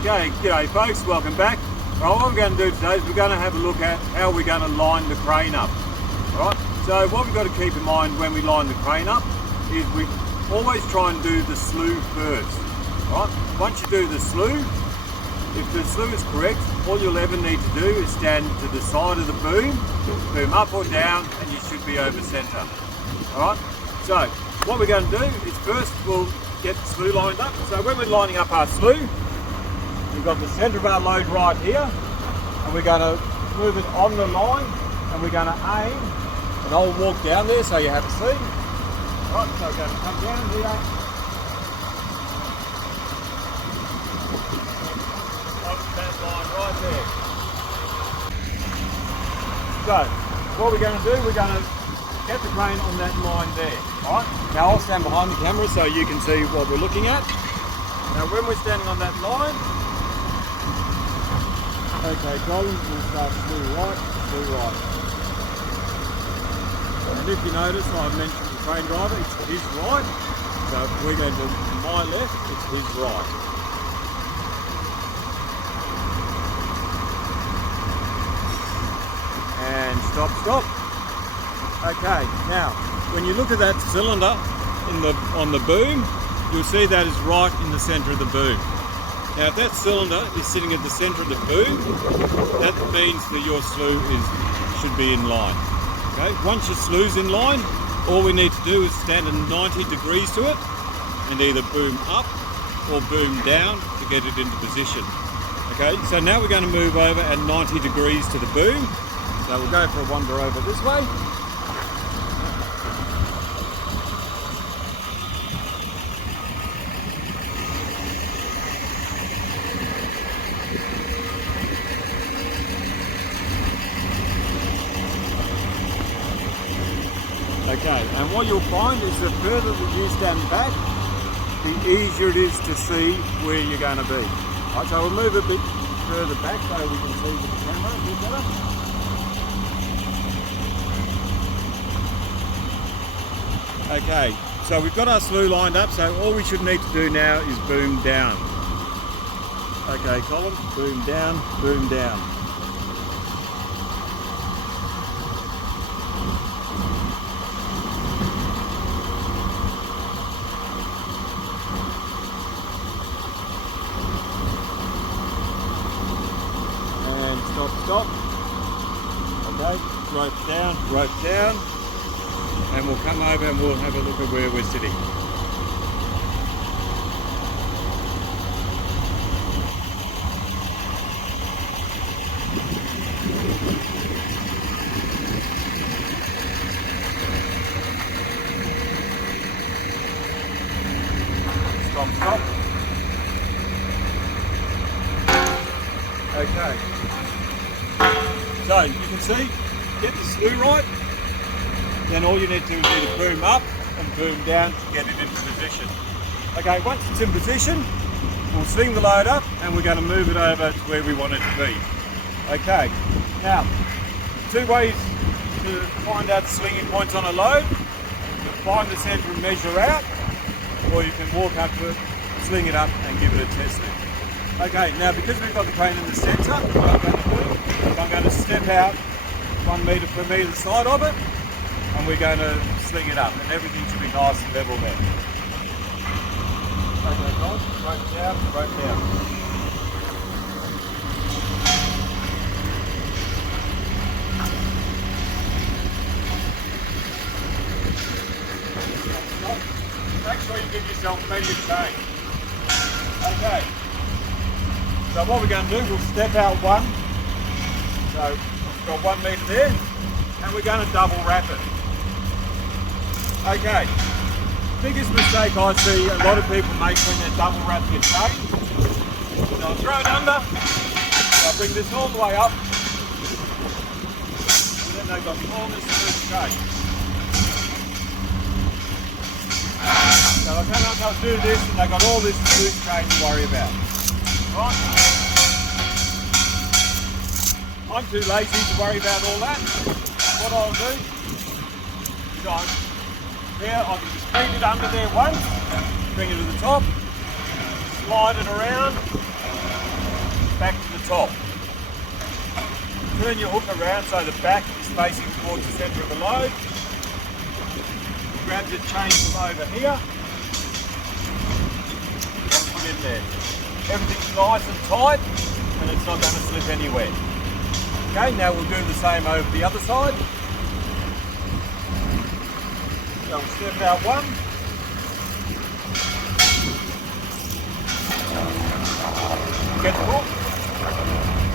Okay, g'day folks, welcome back. Alright, what we're going to do today is we're going to have a look at how we're going to line the crane up. Alright, so what we've got to keep in mind when we line the crane up is we always try and do the slew first. Alright, once you do the slew, if the slew is correct, all you'll ever need to do is stand to the side of the boom up or down, and you should be over centre. Alright, so what we're going to do is first we'll get the slew lined up. So when we're lining up our slew, we've got the centre of our load right here, and we're going to move it on the line, and we're going to aim, and I'll walk down there so you have a see. Right, so we're going to come down here. That line right there. So, what we're going to do, we're going to get the crane on that line there. Right? Now I'll stand behind the camera so you can see what we're looking at. Now when we're standing on that line, okay, Colin, we'll start slew right, slew right. And if you notice, I mentioned the crane driver, it's his right. So if we're going to my left, it's his right. And stop, stop. Okay, now when you look at that cylinder on the boom, you'll see that is right in the centre of the boom. Now if that cylinder is sitting at the centre of the boom, that means that your slew should be in line. Okay, once your slew's in line, all we need to do is stand at 90 degrees to it and either boom up or boom down to get it into position. Okay, so now we're going to move over at 90 degrees to the boom. So we'll go for a wander over this way. Okay, and what you'll find is the further that you stand back, the easier it is to see where you're going to be. Right, so we'll move a bit further back so we can see with the camera a bit better. Okay, so we've got our slew lined up, so all we should need to do now is boom down. Okay, Colin, boom down, boom down. And stop, stop. Okay, rope down. And we'll come over and we'll have a look at where we're sitting. Stop, stop. Okay. So you can see, get the slew right. Then all you need to do is either boom up and boom down to get it into position. Okay, once it's in position, we'll swing the load up and we're going to move it over to where we want it to be. Okay, now, two ways to find out the swinging points on a load. You can find the centre and measure out, or you can walk up to it, sling it up and give it a test lift. Okay, now because we've got the crane in the centre, what I'm going to do is I'm going to step out 1 metre from either side of it, and we're going to sling it up, and everything should be nice and level there. Okay, Colin, rope down, rope down. Stop. Make sure you give yourself plenty of change. Okay, so what we're going to do, we'll step out one. So we've got 1 metre there, and we're going to double wrap it. Okay, biggest mistake I see a lot of people make when they're double wrapping a chain. So I'll throw it under, I'll bring this all the way up, and then they've got all this loose chain. So I can't do this and they've got all this loose chain to worry about. Right? I'm too lazy to worry about all that. What I'll do is there, I can just feed it under there once, bring it to the top, slide it around, back to the top. Turn your hook around so the back is facing towards the centre of the load. Grab the chain from over here and put in there. Everything's nice and tight and it's not going to slip anywhere. Okay, now we'll do the same over the other side. So we'll step out one. Get the hook.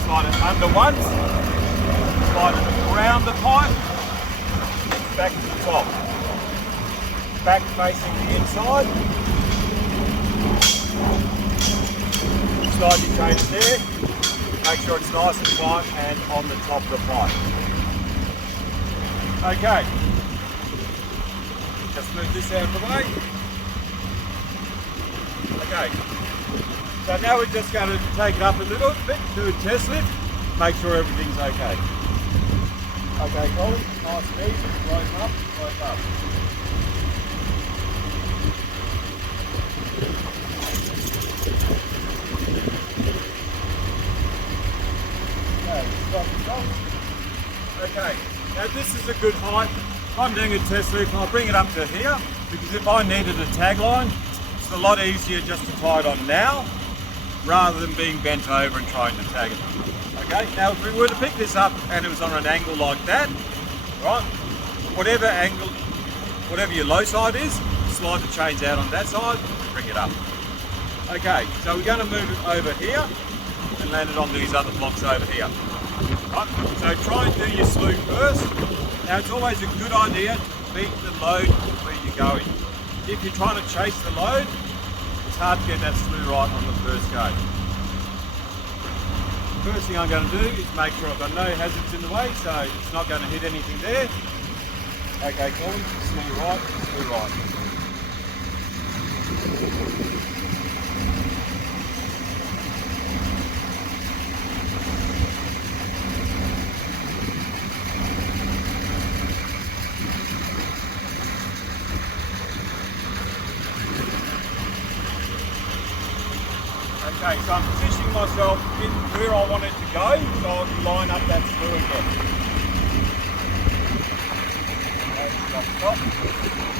Slide it under once. Slide it around the pipe. Back to the top. Back facing the inside. Slide your chain there. Make sure it's nice and tight and on the top of the pipe. Okay. Just move this out of the way. Okay. So now we're just going to take it up a little bit, do a test lift, make sure everything's okay. Okay, Colin, nice and easy, rope up, rope up. Okay, stop. Okay, now this is a good height. If I'm doing a test lift, I'll bring it up to here, because if I needed a tagline, it's a lot easier just to tie it on now, rather than being bent over and trying to tag it. Okay, now if we were to pick this up and it was on an angle like that, right, whatever angle, whatever your low side is, slide the chains out on that side, bring it up. Okay, so we're going to move it over here and land it on these other blocks over here. Right, so try and do your slew first. Now it's always a good idea to beat the load where you're going. If you're trying to chase the load, it's hard to get that slew right on the first go. First thing I'm going to do is make sure I've got no hazards in the way, so it's not going to hit anything there. Okay, Colin, slew right, slew right. Okay, so I'm positioning myself in where I want it to go, so I can line up that screw again. Okay, stop.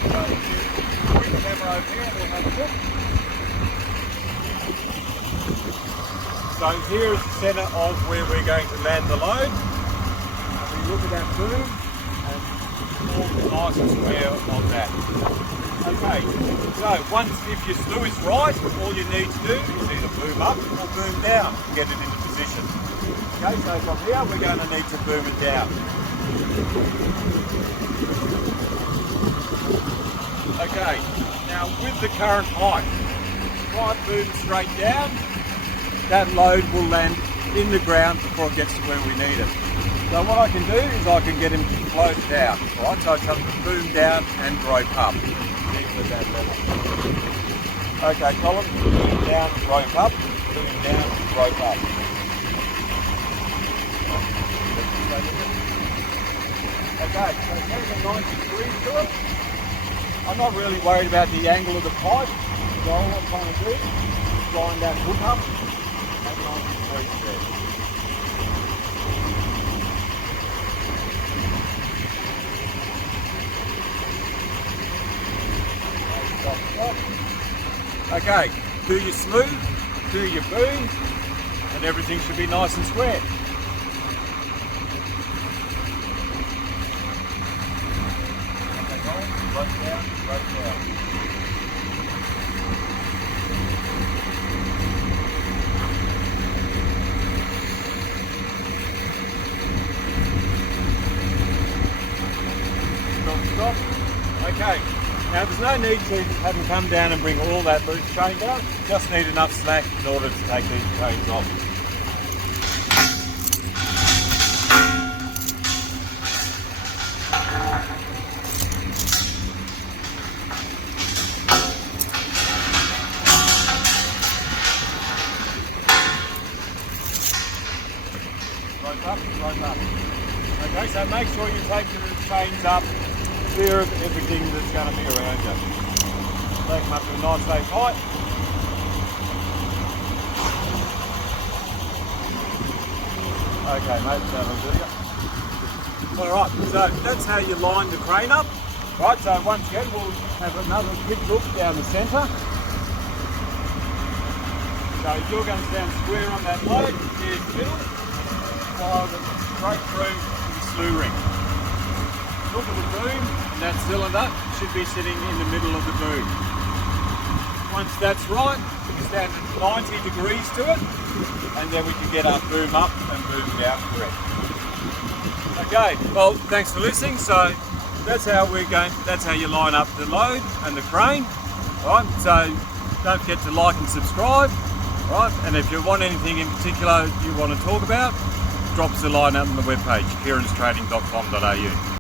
So bring the camera over here and we'll have a look. So here is the centre of where we're going to land the load. And we look at that boom and all the nice and square on that. Okay, so once, if your slew is right, all you need to do is either boom up or boom down to get it into position. Okay, so from here we're going to need to boom it down. Okay, now with the current height, if I boom straight down, that load will land in the ground before it gets to where we need it. So what I can do is I can get him to float down, right? So I can boom down and rope up. With that level. Okay, Colin, boom down, rope up, boom down, rope up. Okay, so take a 90 degrees to it. I'm not really worried about the angle of the pipe, so all I'm trying to do is line that hook up at 90 degrees there. Okay, do your slew, do your boom, and everything should be nice and square. Okay, rope down, rope down. Stop. Okay. Now there's no need to have them come down and bring all that loose chain down, just need enough slack in order to take these chains off. Rope up, rope up. Okay, so make sure you take the chains up clear of everything that's going to be around you. Take them up to a nice safe height. Okay, mate, that'll do you. Alright, so that's how you line the crane up. Right, so once again we'll have another quick look down the centre. So you're going to stand square on that load, here's the middle, follow it straight through to the slew ring. Look at the boom, and that cylinder should be sitting in the middle of the boom. Once that's right, we can stand at 90 degrees to it, and then we can get our boom up and boom down correct. Okay, well, thanks for listening. So that's how you line up the load and the crane. All right, so don't forget to like and subscribe. All right, and if you want anything in particular you want to talk about, drop us a line out on the webpage, kieranstrading.com.au.